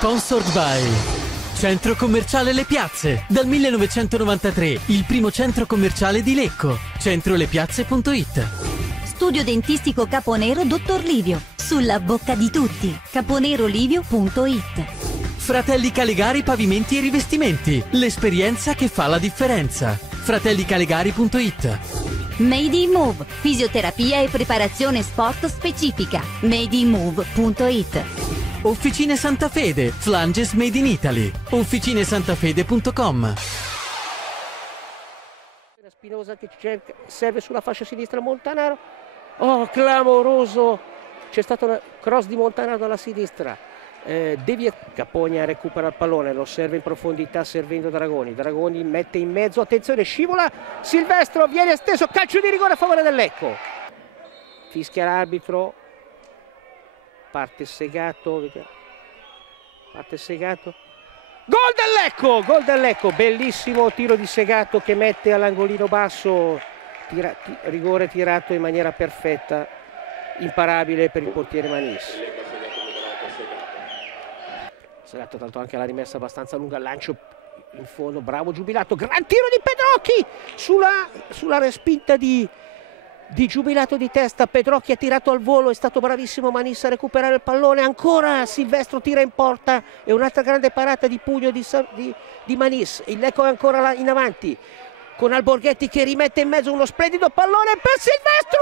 Sponsored by Centro Commerciale Le Piazze. Dal 1993, il primo centro commerciale di Lecco. Centrolepiazze.it. Studio dentistico Caponero Dottor Livio. Sulla bocca di tutti. caponerolivio.it. Fratelli Calegari Pavimenti e Rivestimenti. L'esperienza che fa la differenza. fratellicalegari.it. Made in Move. Fisioterapia e preparazione sport specifica. madeinmove.it. Officine Santa Fede, Flanges Made in Italy. officinesantafede.com. Spinosa che cerca, serve sulla fascia sinistra Montanaro. Oh, clamoroso! C'è stato un cross di Montanaro dalla sinistra. Capogna recupera il pallone, lo serve in profondità servendo Dragoni. Dragoni mette in mezzo, attenzione, scivola. Silvestro viene esteso, calcio di rigore a favore del Lecco. Fischia l'arbitro. Parte Segato, parte Segato, gol del Lecco, bellissimo tiro di Segato che mette all'angolino basso, rigore tirato in maniera perfetta, imparabile per il portiere Manis. Segato tanto anche la rimessa abbastanza lunga, lancio in fondo, bravo Giubilato, gran tiro di Pedrocchi sulla respinta di Giubilato di testa. Pedrocchi ha tirato al volo, è stato bravissimo Manis a recuperare il pallone, ancora Silvestro tira in porta e un'altra grande parata di pugno di Manis. Il Lecco è ancora in avanti con Alborghetti che rimette in mezzo uno splendido pallone per Silvestro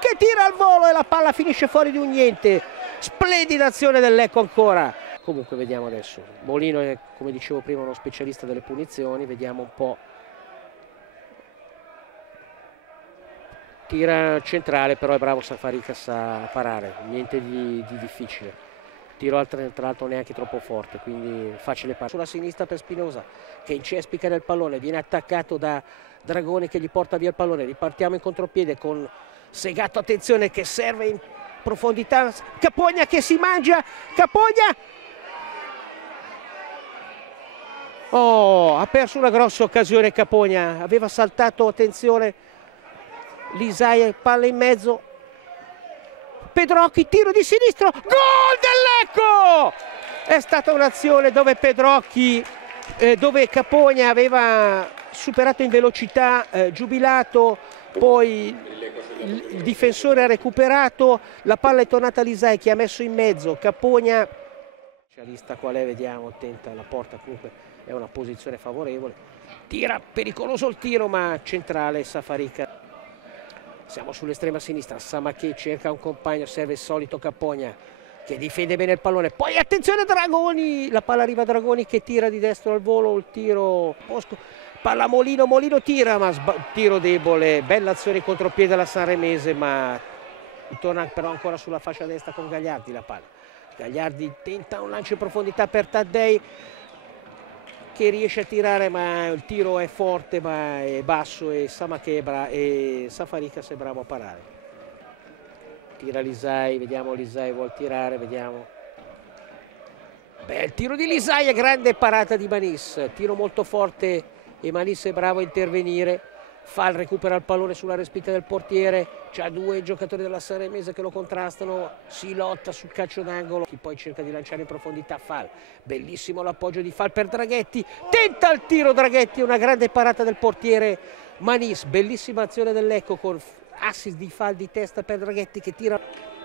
che tira al volo e la palla finisce fuori di un niente. Splendida azione del Lecco ancora. Comunque vediamo adesso, Molino è, come dicevo prima, uno specialista delle punizioni, vediamo un po'. Tira centrale, però è bravo Safaricas a parare, niente di difficile. Tiro tra l'altro neanche troppo forte, quindi facile parare. Sulla sinistra per Spinosa che incespica nel pallone, viene attaccato da Dragoni che gli porta via il pallone. Ripartiamo in contropiede con Segato, attenzione, che serve in profondità. Capogna che si mangia, Capogna! Oh, ha perso una grossa occasione Capogna, aveva saltato, attenzione. Lisaia, palla in mezzo, Pedrocchi, tiro di sinistro, gol del Lecco! È stata un'azione dove Pedrocchi, dove Capogna aveva superato in velocità Giubilato, poi il difensore ha recuperato, la palla è tornata a Lisaia che ha messo in mezzo, Capogna, specialista qual è, vediamo, tenta la porta, comunque è una posizione favorevole, tira, pericoloso il tiro ma centrale Safaricas. Siamo sull'estrema sinistra, Samaché cerca un compagno, serve il solito Capogna che difende bene il pallone, poi attenzione Dragoni, la palla arriva a Dragoni che tira di destro al volo, il tiro, palla Molino, Molino tira ma tiro debole, bella azione in contropiede alla sanremese ma torna però ancora sulla fascia destra con Gagliardi la palla. Gagliardi tenta un lancio in profondità per Taddei che riesce a tirare ma il tiro è forte ma è basso e Samachebra e Safaricas è bravo a parare. Tira Lisai, vediamo Lisai vuol tirare, vediamo. Bel tiro di Lisai, grande parata di Manis, tiro molto forte e Manis è bravo a intervenire. Fal recupera il pallone sulla respinta del portiere, c'ha due giocatori della Sanremese che lo contrastano, si lotta sul calcio d'angolo, chi poi cerca di lanciare in profondità Fal, bellissimo l'appoggio di Fal per Draghetti, tenta il tiro Draghetti, una grande parata del portiere Manis, bellissima azione del Lecco con assist di Fal di testa per Draghetti che tira,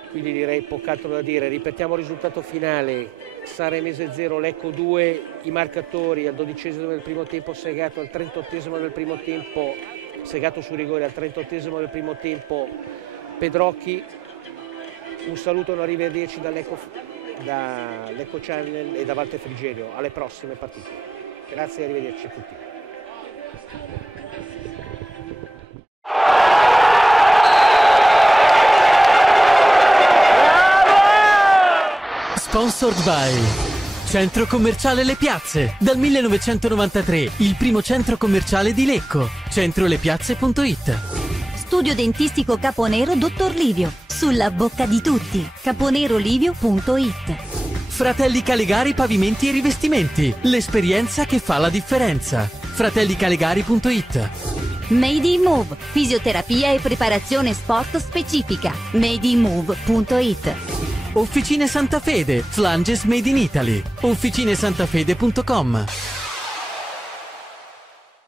quindi direi poco altro da dire. Ripetiamo il risultato finale, Sanremese 0, Lecco 2, i marcatori al 12esimo del primo tempo Segato, al 38esimo del primo tempo Segato su rigore, al 38esimo del primo tempo Pedrocchi. Un saluto e un arrivederci da Lecco Channel e da Walter Frigerio, alle prossime partite. Grazie e arrivederci a tutti. Sponsored by Centro Commerciale Le Piazze. Dal 1993, il primo centro commerciale di Lecco. Centrolepiazze.it. Studio dentistico Caponero Dottor Livio. Sulla bocca di tutti. caponerolivio.it. Fratelli Calegari Pavimenti e Rivestimenti. L'esperienza che fa la differenza. fratellicalegari.it. Made in Move. Fisioterapia e preparazione sport specifica. madeinmove.it. Officine Santa Fede, flanges made in Italy. Officinesantafede.com.